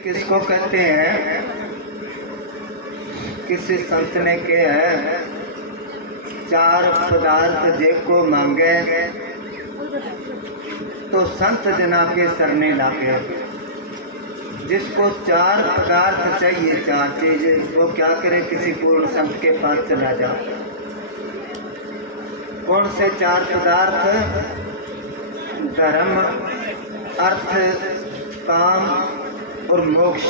किसको कहते हैं? किसी संत ने के है चार पदार्थ जेको मांगे तो संत जना के सरने लागे। जिसको चार पदार्थ चाहिए, चार चीजें, वो क्या करे? किसी पूर्ण संत के पास चला जा। कौन से चार पदार्थ? धर्म, अर्थ, काम और मोक्ष।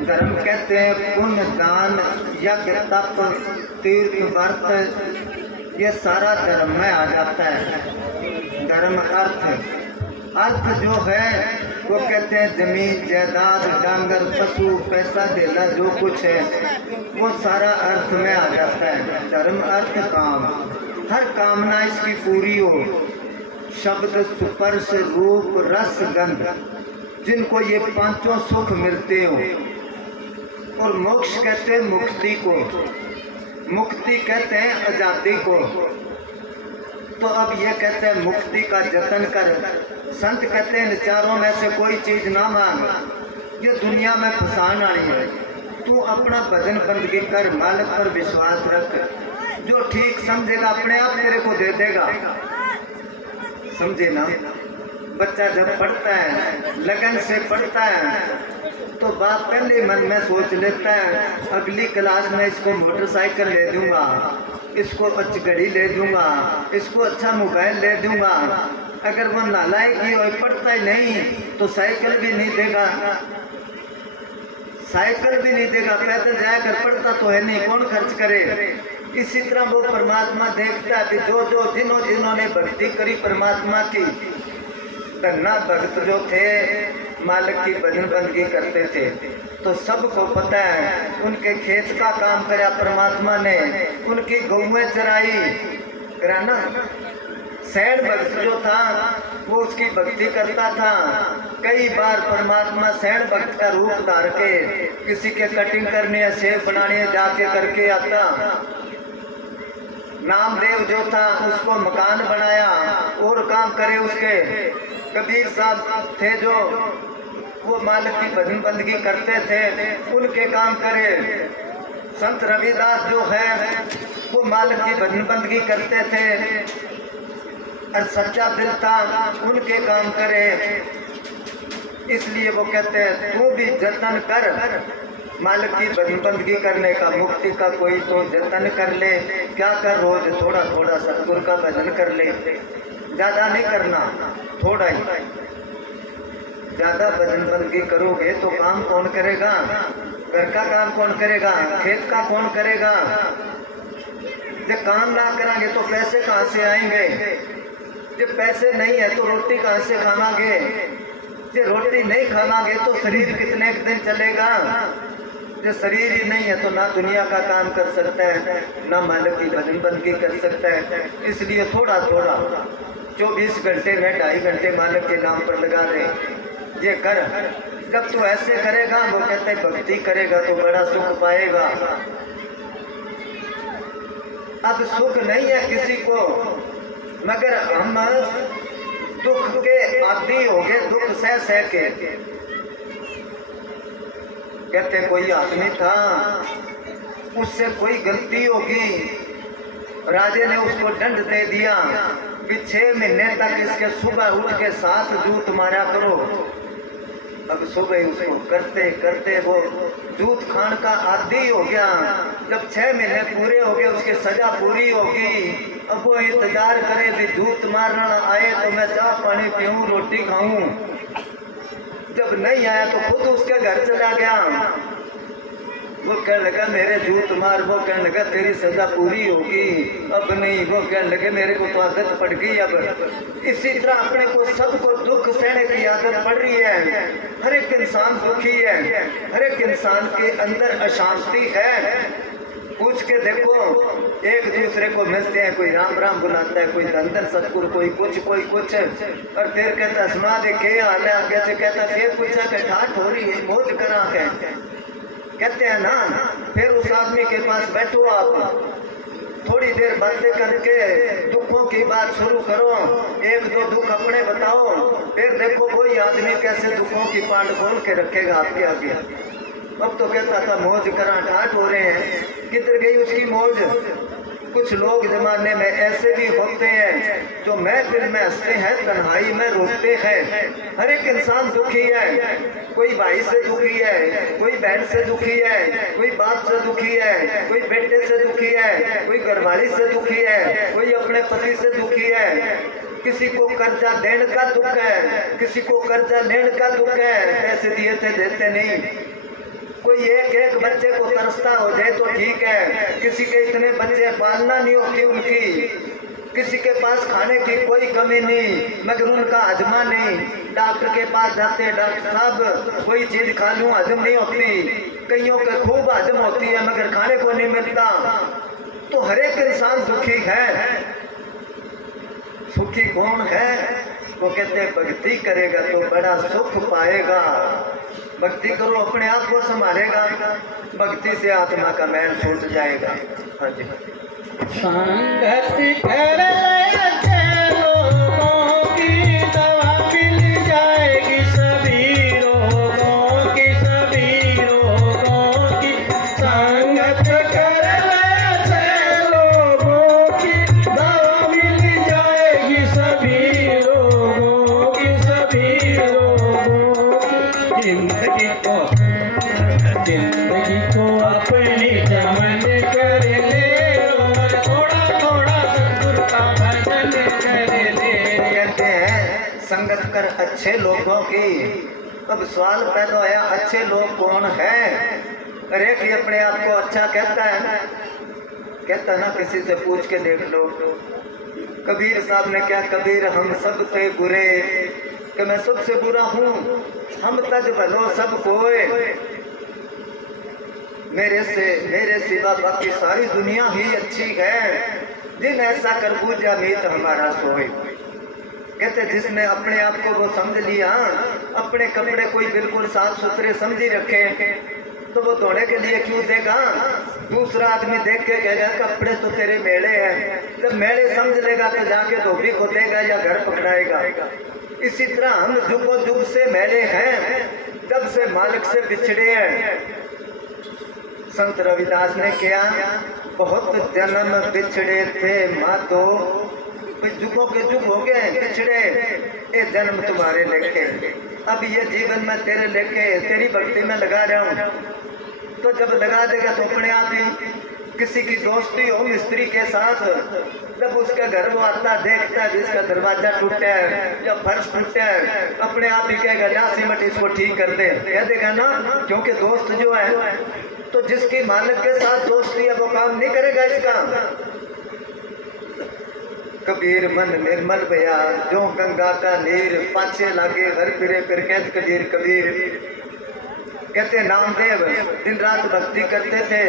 धर्म कहते हैं पुण्य, दान, यज्ञ, तप, तीर्थ, व्रत, ये सारा धर्म में आ जाता है। धर्म, अर्थ जो है वो कहते हैं जमीन, जायदाद, डांगर, पशु, पैसा देना, जो कुछ है वो सारा अर्थ में आ जाता है। धर्म, अर्थ, काम, हर कामना इसकी पूरी हो। शब्द, स्पर्श, रूप, रस, गंध, जिनको ये पांचों सुख मिलते हो। और मोक्ष कहते हैं मुक्ति को, मुक्ति कहते हैं आजादी को। तो अब ये कहते हैं मुक्ति का जतन कर। संत कहते हैं चारों में से कोई चीज ना मांग, ये दुनिया में फसान आई है। तू अपना भजन बंदगी कर, मालिक पर विश्वास रख, जो ठीक समझेगा अपने आप तेरे को दे देगा। समझे ना? बच्चा जब पढ़ता है, लगन से पढ़ता है, तो बाप पहले मन में सोच लेता है अगली क्लास में इसको मोटरसाइकिल ले दूंगा, इसको अच्छी घड़ी ले दूंगा, इसको अच्छा मोबाइल ले दूंगा। अगर वो नालायक ही और पढ़ता ही नहीं तो साइकिल भी नहीं देगा, साइकिल भी नहीं देगा। पैदल जाकर पढ़ता तो है नहीं, कौन खर्च करे? इसी तरह वो परमात्मा देखता है कि जो जिन्होंने भक्ति करी परमात्मा की, धन्ना भक्त जो थे मालिक की भजन बंदगी करते थे, तो सबको पता है उनके खेत का काम करा परमात्मा ने, उनकी गौएं चराई कराना। सैन भक्त जो था वो उसकी भक्ति करता था। कई बार परमात्मा सैन भक्त का रूप धार के किसी के कटिंग करने, सेब बनाने जाके करके आता। नामदेव जो था उसको मकान बनाया और काम करे उसके। कबीर साहब थे जो वो मालिक की भजन बंदगी करते थे, उनके काम करे। संत रविदास जो है वो मालिक की भजन बंदगी करते थे और सच्चा दिल था, उनके काम करे। इसलिए वो कहते हैं तू भी जतन कर मालिक की भजन बंदगी करने का, मुक्ति का कोई तो जतन कर ले। क्या कर? रोज थोड़ा थोड़ा सतगुरु का भजन कर ले, ज्यादा नहीं करना, थोड़ा ही। ज्यादा भजन बंदगी करोगे तो काम कौन करेगा? घर का काम कौन करेगा? खेत का कौन करेगा? जब काम ना करेंगे तो पैसे कहाँ से आएंगे? जब पैसे नहीं है तो रोटी कहाँ से खावांगे? जब रोटी नहीं खावांगे तो शरीर कितने दिन चलेगा? जब शरीर ही नहीं है तो ना दुनिया का काम कर सकता है, ना मालिक की भजन बंदगी कर सकता है। इसलिए थोड़ा थोड़ा 24 घंटे में 2.5 घंटे मालिक के नाम पर लगा दे, ये कर। जब तू ऐसे करेगा, वो कहते हैं भक्ति करेगा तो बड़ा सुख पाएगा। अब सुख नहीं है किसी को, मगर हम दुख के आदी हो गए, दुख सह सह के। कहते कोई आदमी था, उससे कोई गलती होगी, राजे ने उसको दंड दे दिया कि 6 महीने तक इसके सुबह उठ के 7 जूत मारा करो। अब सुबह उसको करते करते वो जूत खान का आदी हो गया। जब 6 महीने पूरे हो गए, उसकी सजा पूरी होगी। अब वो इंतजार करे भी जूत मारना आए तो मैं चाय पानी पीऊँ, रोटी खाऊं। जब नहीं आया तो खुद उसके घर चला गया। वो कहने लगा मेरे जूत मार, वो कहने लगा तेरी सजा पूरी होगी। अब नहीं, वो कहने लगे मेरे को तो आदत पड़ गई अब। इसी तरह अपने को सबको दुख सहने की आदत पड़ रही है। हर एक इंसान दुखी है, हर एक इंसान के अंदर अशांति है। पूछ के देखो, एक दूसरे को मिलते हैं, कोई राम राम बुलाता है, कोई धन सतगुरु, कोई कुछ और फिर कहता सुना दे के हाल है। आगे से कहता फिर पूछा कि ठाठ हो रही है, मौज करा कहते हैं ना। फिर उस आदमी के पास बैठो आप, थोड़ी देर बातें करके दुखों की बात शुरू करो, एक दो दुख अपने बताओ, फिर देखो कोई आदमी कैसे दुखों की पांड खोल के रखेगा आपके आगे। अब तो कहता था मौज करा ठाट हो रहे हैं, किधर गई उसकी मौज। कुछ लोग जमाने में ऐसे भी होते हैं जो महफिल में हंसते हैं, तन्हाई में रोते हैं। हर एक इंसान दुखी है, कोई भाई से दुखी है, कोई बहन से दुखी है, कोई बाप से दुखी है, कोई बेटे से दुखी है, कोई घरवाली से दुखी है, कोई अपने पति से दुखी है। किसी को कर्जा देने का दुख है, किसी को कर्जा लेने का दुख है, पैसे दिए थे देते नहीं। कोई एक एक बच्चे को तरसता हो जाए तो ठीक है, किसी के इतने बच्चे पालना नहीं होती उनकी, किसी के पास खाने की कोई कमी नहीं मगर उनका हजमा नहीं। डॉक्टर के पास जाते हैं, डॉक्टर साहब कोई चीज खा लूं हजम नहीं होती, कईयों के खूब हजम होती है मगर खाने को नहीं मिलता। तो हर एक इंसान दुखी है। सुखी कौन है? वो कहते हैं भक्ति करेगा तो बड़ा सुख पाएगा। भक्ति करो अपने आप को संभालेगा, भक्ति से आत्मा का मैल छूट जाएगा। हाँ जी। संगत कर ले लोगों की दवा मिल जाएगी सभी रोगों की, सभी रोगों की। संगत कर ले लोगों की दवा मिल जाएगी सभी रोगों की, सभी रोगों की। जिंदगी को अपनी चमन कर ले और थोड़ा थोड़ा सतगुरु का भजन कर ले। कहते हैं संगत कर अच्छे लोगों की। अब सवाल पैदा होया अच्छे लोग कौन है? अरे कि अपने आप को अच्छा कहता है, कहता ना, किसी से पूछ के देख लो। कबीर साहब ने क्या, कबीर हम सब थे बुरे कि मैं सबसे बुरा हूँ, हम तज भलो सब कोय, मेरे सिवा बाकी सारी दुनिया ही अच्छी है। जिन ऐसा कर बूझा मीत हमारा सोए। कहते जिसने अपने आप को वो समझ लिया, अपने कपड़े कोई बिल्कुल साफ सुथरे समझी रखे तो वो धोने के लिए क्यों देगा? दूसरा आदमी देख के कहेगा कपड़े तो तेरे मेले हैं। जब मेले समझ लेगा तो जाके धोबी को देगा या घर पकड़ाएगा। इसी तरह हम जुगों जुग से मेले हैं, जब से मालिक से बिछड़े हैं। संत रविदास ने किया, बहुत जन्म बिछड़े थे मातो, जुगों के जुग हो गए बिछड़े, ये जन्म तुम्हारे लेके, अब ये जीवन में तेरे लेके तेरी भक्ति में लगा रहा हूँ। तो जब लगा देगा तो अपने आप ही किसी की दोस्ती हो मिस्त्री के साथ, जब उसका घर वो आता देखता है जिसका दरवाजा टूटा है या फर्श टूटा है, अपने आप ही कहेगा जा सीमेंट इसको ठीक कर दे, कह देगा ना, क्योंकि दोस्त जो है, तो जिसकी मालिक के साथ दोस्ती है वो काम नहीं करेगा इसका। कबीर मन निर्मल भया जो गंगा का नीर, पाछे लागे घर फिरे फिर कहत कबीर कबीर। कहते नामदेव दिन रात भक्ति करते थे,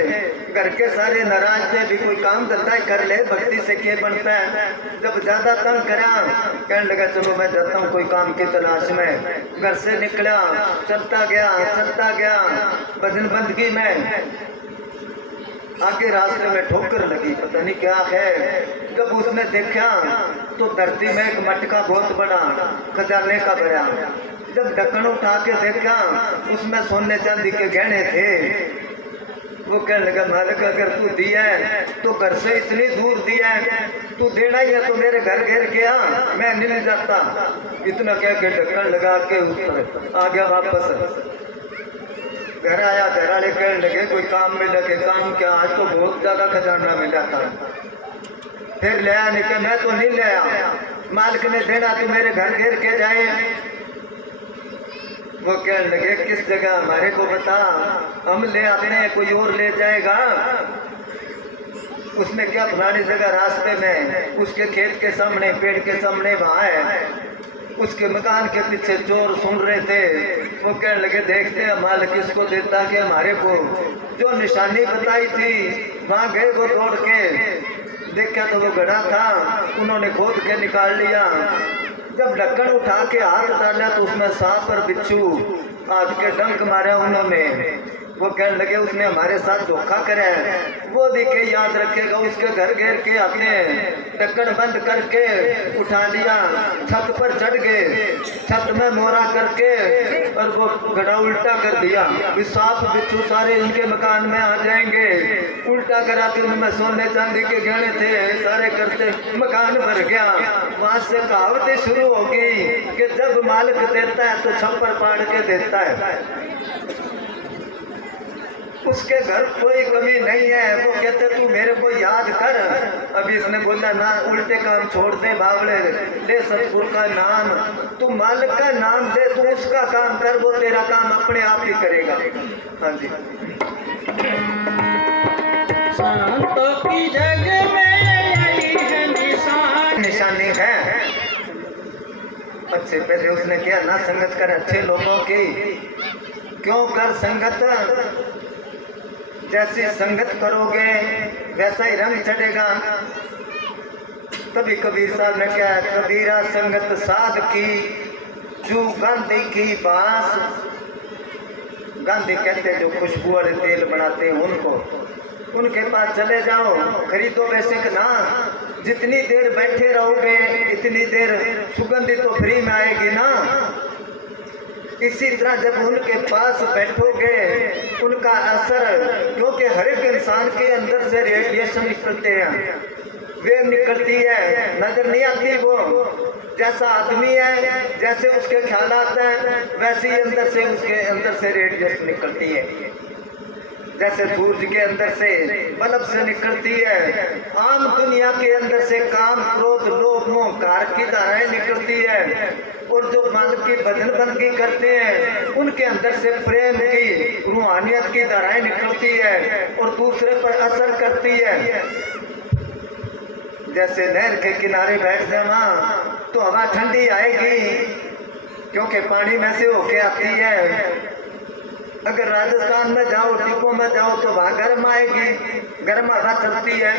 घर के सारे नाराज थे, भी कोई काम धंधा कर ले, भक्ति से क्या बनता है। जब ज्यादा तंग करा, कहने लगा चलो मैं जाता हूँ कोई काम की तलाश में। घर से निकला, चलता गया भजन बंदगी में। आगे रास्ते में ठोकर लगी, पता नहीं क्या है। जब उसने देखा तो धरती में एक मटका बहुत बड़ा खजाने का भरा। जब ढक्कन उठा के देखा उसमें सोने चांदी के गहने थे। वो कहने लगा मालिक अगर तू दिया है तो घर से इतनी दूर दिया है, तू देना ही है तो मेरे घर घेर के आ, मैं नहीं जाता। इतना कह के ढक्कन लगा के ऊपर आ गया वापस। घर आया, घर वाले कहने लगे कोई काम में लगे, काम क्या, आज तो बहुत ज्यादा खजाना मिला था। फिर ले आया, नहीं मैं तो नहीं ले आया, मालिक ने देना तू मेरे घर घेर के जाए। वो कहने लगे किस जगह हमारे को बता, हम ले आते हैं कोई और ले जाएगा। उसने क्या फलानी जगह रास्ते में, उसके खेत के सामने पेड़ के सामने वहाँ है, उसके मकान के पीछे चोर सुन रहे थे। वो कहने लगे देखते हैं मालिक किसको देता कि हमारे को जो निशानी बताई थी वहाँ गए। वो दौड़ के देखा तो वो गड़ा था, उन्होंने खोद के निकाल लिया। जब ढक्कन उठा के हाथ डाला तो उसमें सांप और बिच्छू हाथ के डंक मारे उन्होंने। वो कहने लगे उसने हमारे साथ धोखा करा है, वो देखे याद रखेगा। उसके घर घेर के आते हैं, ढक्कन बंद करके उठा लिया, छत पर चढ़ गए, छत में मोरा करके और वो घड़ा उल्टा कर दिया। सांप बिच्छू सारे इनके मकान में आ जाएंगे। उल्टा करा के उनमें सोने चांदी के गहने थे, सारे करते मकान भर गया। वहां से कहावतें शुरू हो गई कि जब मालिक देता है तो छप्पर पाड़ के देता है। उसके घर कोई कमी नहीं है। वो कहते तू मेरे को याद कर। अभी इसने बोला ना, उल्टे काम छोड़ दे बावड़े, ले सतगुरु का नाम, तू मालिक का नाम दे, तू उसका काम कर, वो तेरा काम अपने आप ही करेगा। हाँ जी। संतों की जग में यही है निशानी है। अच्छे पहले उसने किया ना संगत कर अच्छे लोगों की। क्यों कर संगत? जैसी संगत करोगे वैसा ही रंग चढ़ेगा। तभी कबीर साहब ने क्या, कबीरा संगत साध की जो गांधी की बास। गांधी कहते जो खुशबू वाले तेल बनाते हैं उनको, उनके पास चले जाओ, खरीदो बेशक ना। जितनी देर बैठे रहोगे इतनी देर सुगंधी तो फ्री में आएगी ना। इसी तरह जब उनके पास बैठोगे उनका असर, क्योंकि हर एक इंसान के अंदर से रेडिएशन निकलते हैं, वेव निकलती है, नजर नहीं आती। वो जैसा आदमी है, जैसे उसके ख्याल आते हैं, वैसे ही अंदर से उसके अंदर से रेडिएशन निकलती है। जैसे सूरज के अंदर से बल्ब से निकलती है, आम दुनिया के अंदर से काम क्रोध लोभ मोह कार की धाराएं निकलती है। और जो मालिक की भजन बंदगी करते हैं उनके अंदर से प्रेम की रूहानियत की धाराएं निकलती है और दूसरे पर असर करती है। जैसे नहर के किनारे बैठ जाना तो हवा ठंडी आएगी, क्योंकि पानी में से होके आती है। अगर राजस्थान में जाओ, डिब्बों में जाओ तो वहाँ गर्म आएगी, गर्म हवा चलती है।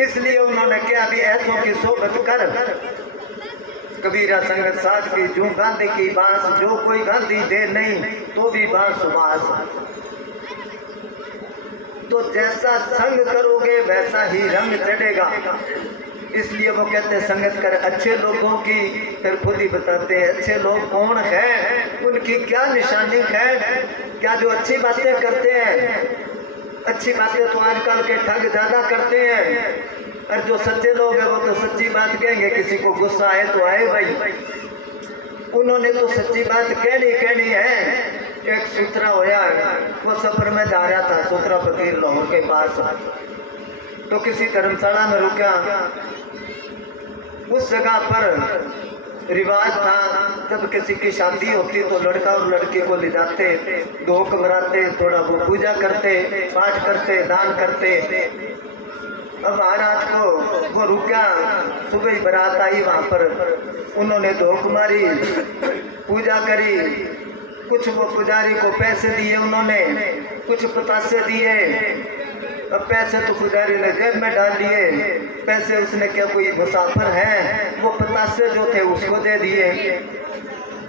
इसलिए उन्होंने क्या, अभी ऐसों की सोबत कर। कबीरा संगत साध की जो गांधी की बांस, जो कोई गांधी दे नहीं तो भी बांस सुबास। तो जैसा संग करोगे वैसा ही रंग चढ़ेगा। इसलिए वो कहते संगत कर अच्छे लोगों की। फिर खुद ही बताते हैं अच्छे लोग कौन है, उनकी क्या निशानी है। क्या जो अच्छी बातें करते हैं, अच्छी बातें तो आजकल के ठग ज्यादा करते हैं, और जो सच्चे लोग हैं वो तो सच्ची बात कहेंगे। किसी को गुस्सा आए तो आए भाई, उन्होंने तो सच्ची बात कहनी है। एक सूत्रा होया, वो सफर में जा रहा था, सूत्रा फकीर लाहौर के पास, तो किसी धर्मशाला में रुका। उस जगह पर रिवाज था, जब किसी की शादी होती तो लड़का और लड़की को ले जाते, धोख बनाते, थोड़ा वो पूजा करते, पाठ करते, दान करते। अब महाराज को वो रुका, सुबह ही बारात आई वहाँ पर, उन्होंने धोख मारी, पूजा करी। कुछ वो पुजारी को पैसे दिए उन्होंने, कुछ पतासे दिए। अब पैसे तो पुजारी ने जेब में डाल लिए, पैसे उसने क्या कोई मुसाफिर है, वो पतासे जो थे उसको दे दिए।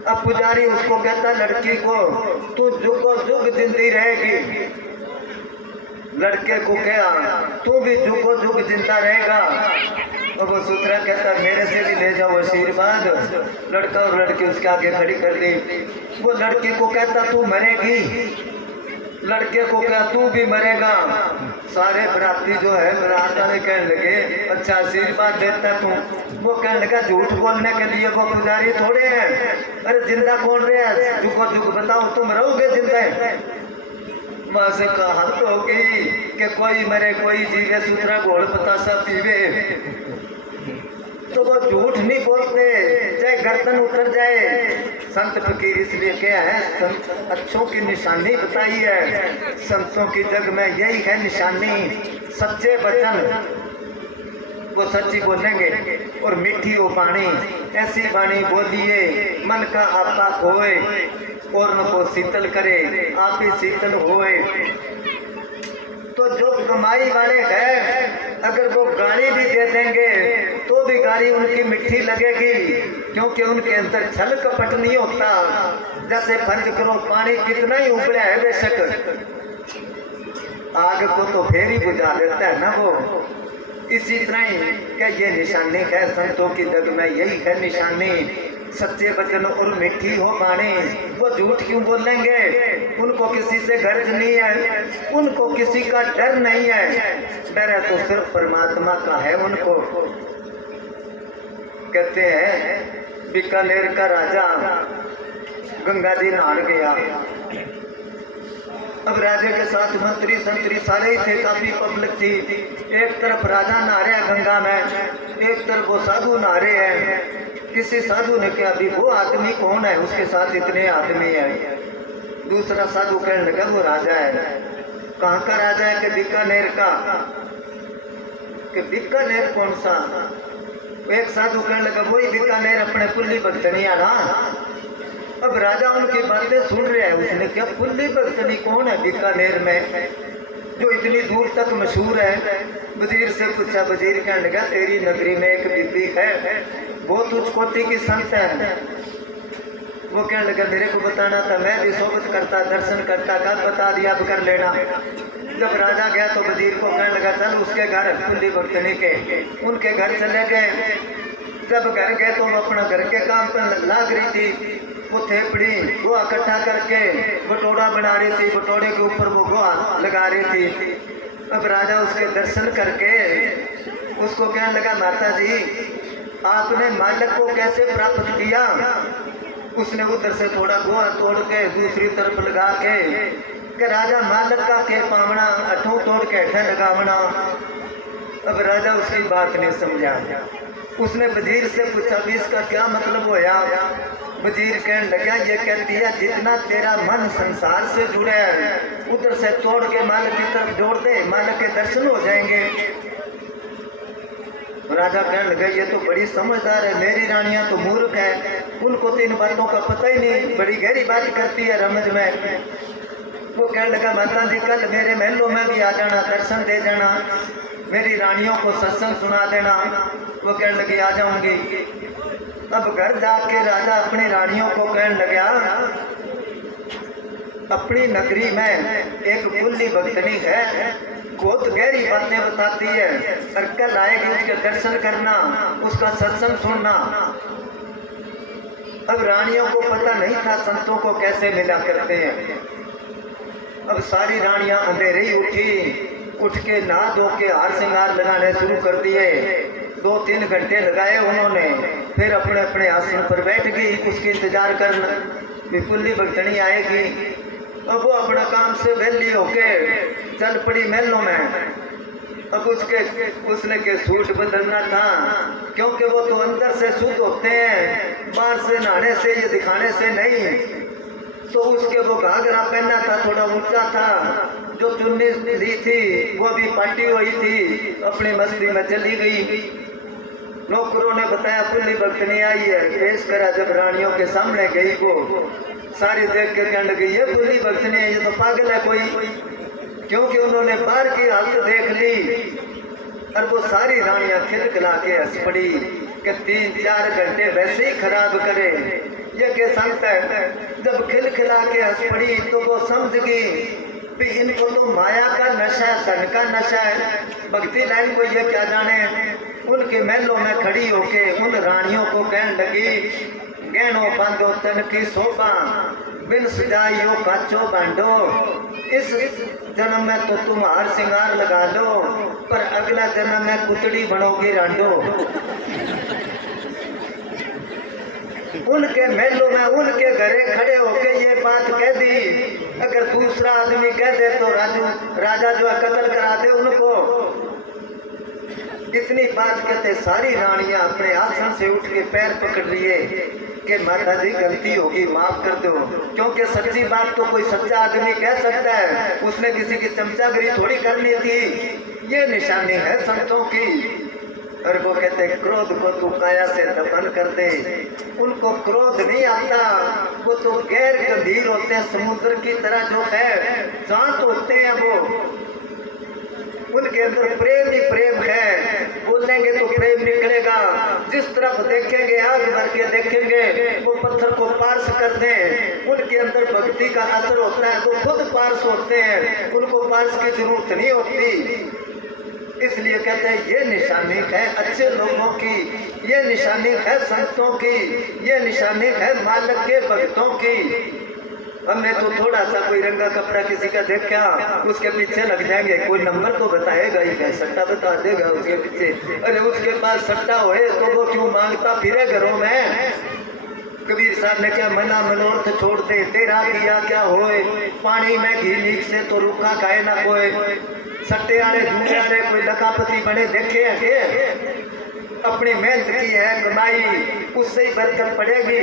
अब पुजारी उसको कहता लड़की को तू जुगो जुग जिंदी रहेगी। लड़के को क्या तू भी जुगो जुग जिंदा रहेगा। तो वो सूत्रा कहता मेरे से भी ले जाओ आशीर्वाद। लड़का और लड़की उसके आगे खड़ी कर दी। वो लड़की को कहता तू मरेगी, लड़के को क्या तू भी मरेगा। सारे बराती जो है बरात वाले कहने लगे अच्छा आशीर्वाद देता तू। वो कहने लगा झूठ बोलने के लिए वो पुजारी थोड़े हैं, अरे जिंदा कौन रहे हैं, जुगो जुग बताओ तुम रहोगे जिंदा। माँ से कहा तो होगी कि कोई मरे कोई जीवे, सूत्रा घोड़ पतासा पीवे। तो वो झूठ नहीं बोलते, चाहे गर्दन उतर जाए। संत फकीर इसलिए क्या है, संत अच्छों की निशानी बताई है। संतों की जग में यही है निशानी, सच्चे वचन, वो सच्ची बोलेंगे। और मीठी हो बाणी, ऐसी बाणी बोलिए मन का आपा खोए, और न को शीतल करे आप ही शीतल होए। तो जो कमाई वाले हैं अगर वो गाली भी दे देंगे तो भी गाली उनकी मीठी लगेगी, क्योंकि उनके अंदर छल कपट नहीं होता। जैसे फर्ज करो पानी कितना ही उबला है बेशक, आग को तो फेर ही बुझा देता है ना वो। इसी तरह ही क्या ये निशानी है संतों की जग में, यही है निशानी। सच्चे वचन और मीठी हो वाणी, वो झूठ क्यों बोलेंगे? उनको किसी से गर्ज नहीं है, उनको किसी का डर नहीं है। डर है तो सिर्फ परमात्मा का है उनको। कहते हैं बीकानेर का राजा गंगा जी नहाने गया। अब राजे के साथ मंत्री संतरी सारे ही थे, काफी पब्लिक थी। एक तरफ राजा नहा रहे हैं गंगा में, एक तरफ वो साधु नहा रहे हैं। किसी साधु ने कहा अभी वो आदमी कौन है, उसके साथ इतने आदमी हैं। दूसरा साधु कहने लगा वो राजा है। कहाँ का राजा है? कि बीकानेर का। कि बीकानेर कौन सा? एक साधु कहने लगा वही बीकानेर, अपने कुल्ली भक्तनिया ना। अब राजा उनकी बातें सुन रहे हैं। उसने क्या कुल्ली भक्तनी कौन है बीकानेर में जो इतनी दूर तक मशहूर है? वजीर से पूछा। वजीर कहने लगा तेरी नगरी में एक बीबी है, बहुत उच्च कोटि की संत है। वो कहने लगा मेरे को बताना था, मैं भी सोबत करता दर्शन करता, कब बता दिया अब कर लेना। जब राजा गया तो वजीर को कहने लगा चल उसके घर कुल्ली भक्तनी के। उनके घर चले गए। जब घर गए तो वो अपना घर के काम पर लाग रही थी। वो थेपड़ी गोहा इकट्ठा करके बटोड़ा बना रही थी, बटोड़े के ऊपर वो गोहा लगा रही थी। अब राजा उसके दर्शन करके उसको कहने लगा माता जी आपने मालिक को कैसे प्राप्त किया? उसने उधर से थोड़ा गोहा तोड़ के दूसरी तरफ लगा के राजा मालिक का के पावना अठों तोड़ के अठे लगावना। अब राजा उसकी बात नहीं समझा। उसने वजीर से पूछा भी इसका क्या मतलब होया? वजीर कहने लगा ये कहती है जितना तेरा मन संसार से जुड़े है उधर से तोड़ के मालिक की तरफ जोड़ दे, मालिक के दर्शन हो जाएंगे। राजा कहने लगा ये तो बड़ी समझदार है, मेरी रानियां तो मूर्ख है, उनको तो इन बातों का पता ही नहीं, बड़ी गहरी बात करती है रमज में। वो कहने लगा माता जी कल मेरे महलों में भी आ जाना, दर्शन दे जाना, मेरी रानियों को सत्संग सुना देना। वो कहने लगी आ जाऊंगी। अब घर जाके राजा अपनी रानियों को कहने लगा अपनी नगरी में एक कुल्ली भक्तनी है, बहुत गहरी बातें बताती है, और कल आएगी उसके दर्शन करना, उसका सत्संग सुनना। अब रानियों को पता नहीं था संतों को कैसे मिला करते हैं। अब सारी रानियां अंधेरे ही उठ के नहा धो के हार श्रृंगार लगाने शुरू कर दिए। 2-3 घंटे लगाए उन्होंने, फिर अपने अपने आसन पर बैठ गई उसकी इंतजार करना भी कुल्ली भक्तनी आएगी। अब वो अपना काम से वेली होके चल पड़ी महलों में। अब उसने के सूट बदलना था, क्योंकि वो तो अंदर से शुद्ध होते हैं, बाहर से नहाने से ये दिखाने से नहीं। तो उसके वो घाघरा पहनना था, थोड़ा ऊंचा था, जो चुन्नी ली थी वो भी पाटी हुई थी, अपनी मस्ती में चली गई। नौकरों ने बताया कुल्ली भक्तनी आई है, पेश करा। जब रानियों के सामने गई वो सारी देख के कहने लगी ये कुल्ली भक्तनी है, ये तो पागल है कोई, क्योंकि उन्होंने बाहर की हालत देख ली। और वो सारी रानियां खिलखिला के हंस पड़ी कि 3-4 घंटे वैसे ही खराब करे, ये क्या संत है। जब खिलखिला के हंस पड़ी तो वो समझ गई भी इनको तो माया का नशा है, धन का नशा है, भक्ति लाइन को ये क्या जाने। उनके महलों में खड़ी होके उन रानियों को कहने लगी गहनो बांधो तन की शोभा, बिन सजाइयो काचो बांधो, इस जन्म में तो तुम हार श्रृंगार लगा लो, पर अगला जन्म में कुतड़ी बनोगी रांडो। उनके महलों में उनके घरे खड़े होके ये बात कह दी। अगर दूसरा आदमी कह दे तो राजा जो है कत्ल करा दे उनको। इतनी बात कहते सारी रानियां अपने आसन से उठ के पैर पकड़ लिए कि माता जी गलती होगी माफ कर दो, क्योंकि सच्ची बात तो कोई सच्चा आदमी कह सकता है, उसने किसी की चमचागिरी थोड़ी करनी थी। ये निशानी है संतों की। और वो कहते क्रोध को तू काया से दफन कर दे। उनको क्रोध नहीं आता, वो तो गैर गंभीर होते हैं, समुद्र की तरह जो है शांत होते हैं वो। उनके अंदर प्रेम ही प्रेम है। बोलेंगे तो प्रेम निकलेगा। जिस तरफ देखेंगे, आग भर के देखेंगे, वो पत्थर को पार्स कर दें। उनके अंदर भक्ति का असर होता है तो खुद पार्स होते हैं, उनको पार्स की जरूरत नहीं होती। इसलिए कहते हैं ये निशानी है अच्छे लोगों की, ये निशानी है संतों की, ये निशानी है मालिक के भक्तों की। हमने तो थोड़ा सा कोई रंगा कपड़ा किसी का देखा, उसके पीछे लग जाएंगे। कोई नंबर तो बताएगा ही, क्या सट्टा बता देगा उसके पीछे। अरे उसके पास सट्टा होए तो वो क्यों मांगता फिरे घरों में। कबीर साहब ने क्या मना मनोरथ छोड़ दे, तेरा किया क्या होए, पानी में घी नीक से तो रुका खाए ना कोई। सट्टे वाले झूठे वाले कोई लखापति बने देखे हैं के? अपनी मेहनत की है कमाई, उससे ही बरकत पड़ेगी।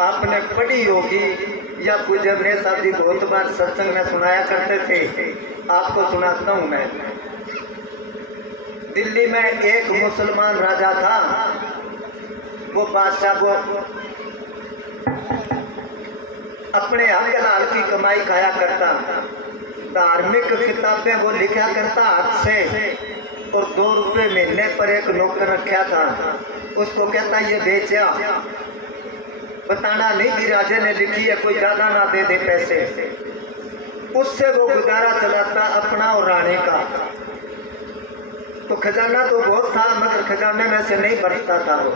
आपने पढ़ी होगी या पूज्य अमृत साहब जी बहुत बार सत्संग में सुनाया करते थे, आपको सुनाता हूं मैं। दिल्ली में एक मुसलमान राजा था। वो बादशाह को अपने हक हलाल की कमाई खाया करता, धार्मिक किताबें वो लिखा करता हाथ से, और 2 रुपये महीने पर एक नौकर रखा था। उसको कहता ये बेचा, बताना नहीं भी राजे ने लिखी है, कोई ज्यादा ना दे दे पैसे। उससे वो गुजारा चलाता अपना और रानी का। तो खजाना तो बहुत था मगर खजाने में से नहीं बढ़ता था वो।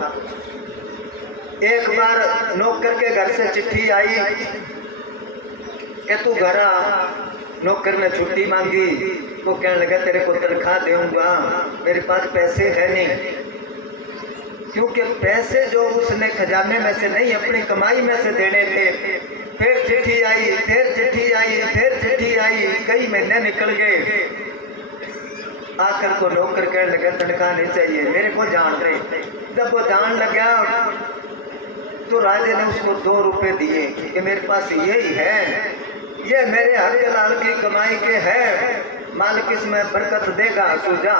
एक बार नौकर के घर से चिट्ठी आई कि तू घर आ। नौकर ने छुट्टी मांगी। वो कहने लगा तेरे को तनख्वाह दूंगा, मेरे पास पैसे है नहीं। क्योंकि पैसे जो उसने खजाने में से नहीं अपनी कमाई में से देने थे। फिर चिट्ठी आई, फिर चिट्ठी आई, फिर चिट्ठी आई, कई महीने निकल गए। आखिर को नौकर कहने लगा तनख्वाह नहीं चाहिए, मेरे को जान दे। जब वो जान लगा तो राजे ने उसको 2 रुपये दिए कि मेरे पास यही है, ये मेरे हक हलाल की कमाई के है, मालिक इसमें बरकत देगा, तू जा।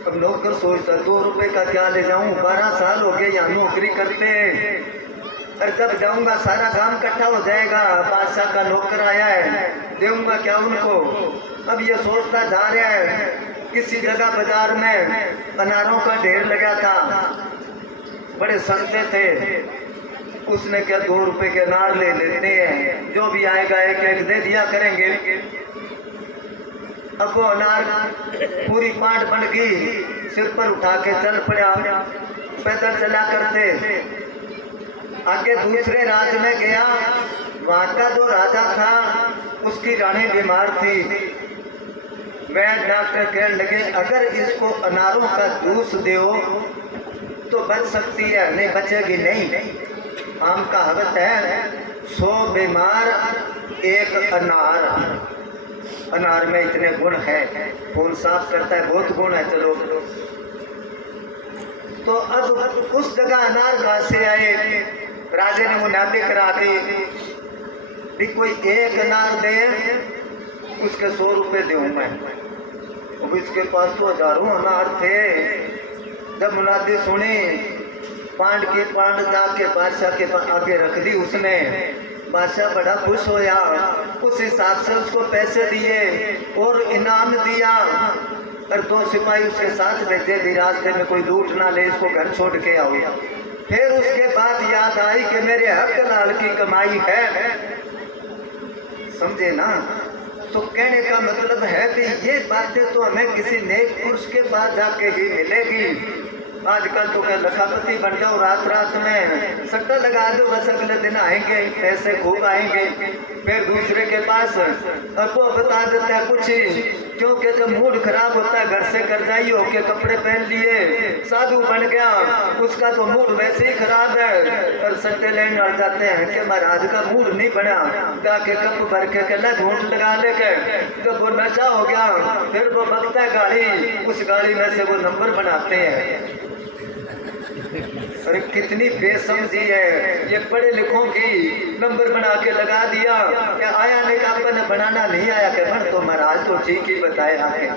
अब नौकर सोचता 2 रुपये का क्या ले जाऊं, 12 साल हो गए यहाँ नौकरी करते, और जब जाऊंगा सारा काम इकट्ठा हो जाएगा। बादशाह का नौकर आया है, दूंगा क्या उनको। अब ये सोचता जा रहा है। किसी जगह बाजार में अनारों का ढेर लगा था, बड़े सस्ते थे। उसने क्या 2 रुपये के अनार ले लेते हैं, जो भी आएगा एक एक दे दिया करेंगे। अब वो अनार पूरी पाट बन गई, सिर पर उठा के चल पड़ा। पैदल चला करते आगे दूसरे राज्य में गया। वहाँ का जो राजा था उसकी रानी बीमार थी। वैद्य डॉक्टर कहने लगे अगर इसको अनारों का जूस दो तो बच सकती है, नहीं बचेगी नहीं। आम का हवत है 100 बीमार 1 अनार। अनार में इतने गुण है, खून साफ करता है, बहुत गुण है। चलो तो अब उस जगह अनार कहाँ से आए। राजे ने वो नाते करा दी, कोई 1 अनार दे उसके 100 रुपये दूँ मैं। अब इसके पास तो हजारों अनार थे। जब मुनादी सुनी, पांड की पांड जाके बादशाह के आगे रख दी उसने। बादशाह बड़ा खुश होया, उस हिसाब से उसको पैसे दिए और इनाम दिया। और 2 सिपाही उसके साथ भेजे भी, रास्ते में कोई लूट ना ले, इसको घर छोड़ के आओ। फिर उसके बाद याद आई कि मेरे हक हलाल की कमाई है, समझे ना। तो कहने का मतलब है कि ये बातें तो हमें किसी नेक पुरुष के पास जाके ही मिलेगी। आजकल तो क्या लखापति बन जाओ, रात रात में सट्टा लगा दो, बस अगले दिन आएंगे, पैसे खूब आएंगे। फिर दूसरे के पास अब वो बता देता है कुछ ही, क्योंकि जब मूड खराब होता है घर से कर्जाई होके कपड़े पहन लिए साधु बन गया, उसका तो मूड वैसे ही खराब है। और सट्टे लेने लड़ जाते हैं कि महाराज का मूड नहीं बना, जाके कप भर के कला घूंट लगा लेके जब वो नशा हो गया फिर वो बकता है गाड़ी, उस गाड़ी में से वो नंबर बनाते हैं। अरे कितनी बेसमझी है ये पढ़े लिखों की, नंबर बना के लगा दिया। क्या आया नहीं, आपने बनाना नहीं आया, क्या बन तो महाराज तो ठीक ही बताया है।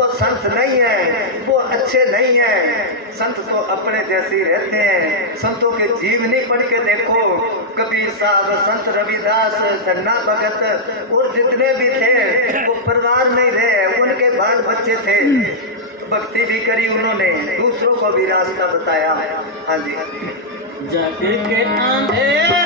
वो संत नहीं है, वो अच्छे नहीं है। संत तो अपने जैसे रहते हैं। संतों के जीवनी पढ़ के देखो, कबीर साहब, संत रविदास, धन्ना भगत और जितने भी थे वो परिवार में ही रहे, उनके बाल बच्चे थे, भक्ति भी करी उन्होंने, दूसरों को भी रास्ता बताया। हाँ जी। जग के अंधेरे